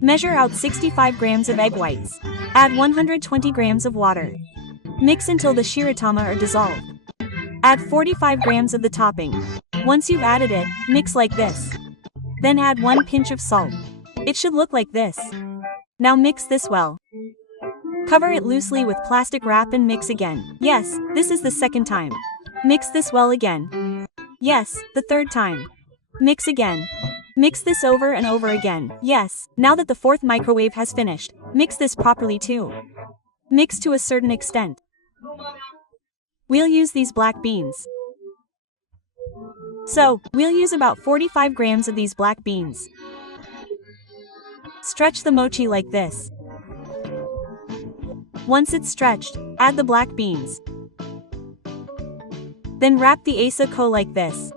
Measure out 65 grams of egg whites. Add 120 grams of water. Mix until the shiratama are dissolved. Add 45 grams of the topping. Once you've added it, mix like this. Then add 1 pinch of salt. It should look like this. Now mix this well. Cover it loosely with plastic wrap and mix again. Yes, this is the second time. Mix this well again. Yes, the third time. Mix again. Mix this over and over again. Yes, now that the fourth microwave has finished, mix this properly too. Mix to a certain extent. We'll use these black beans. So, we'll use about 45 grams of these black beans. Stretch the mochi like this. Once it's stretched, add the black beans. Then wrap the asa ko like this.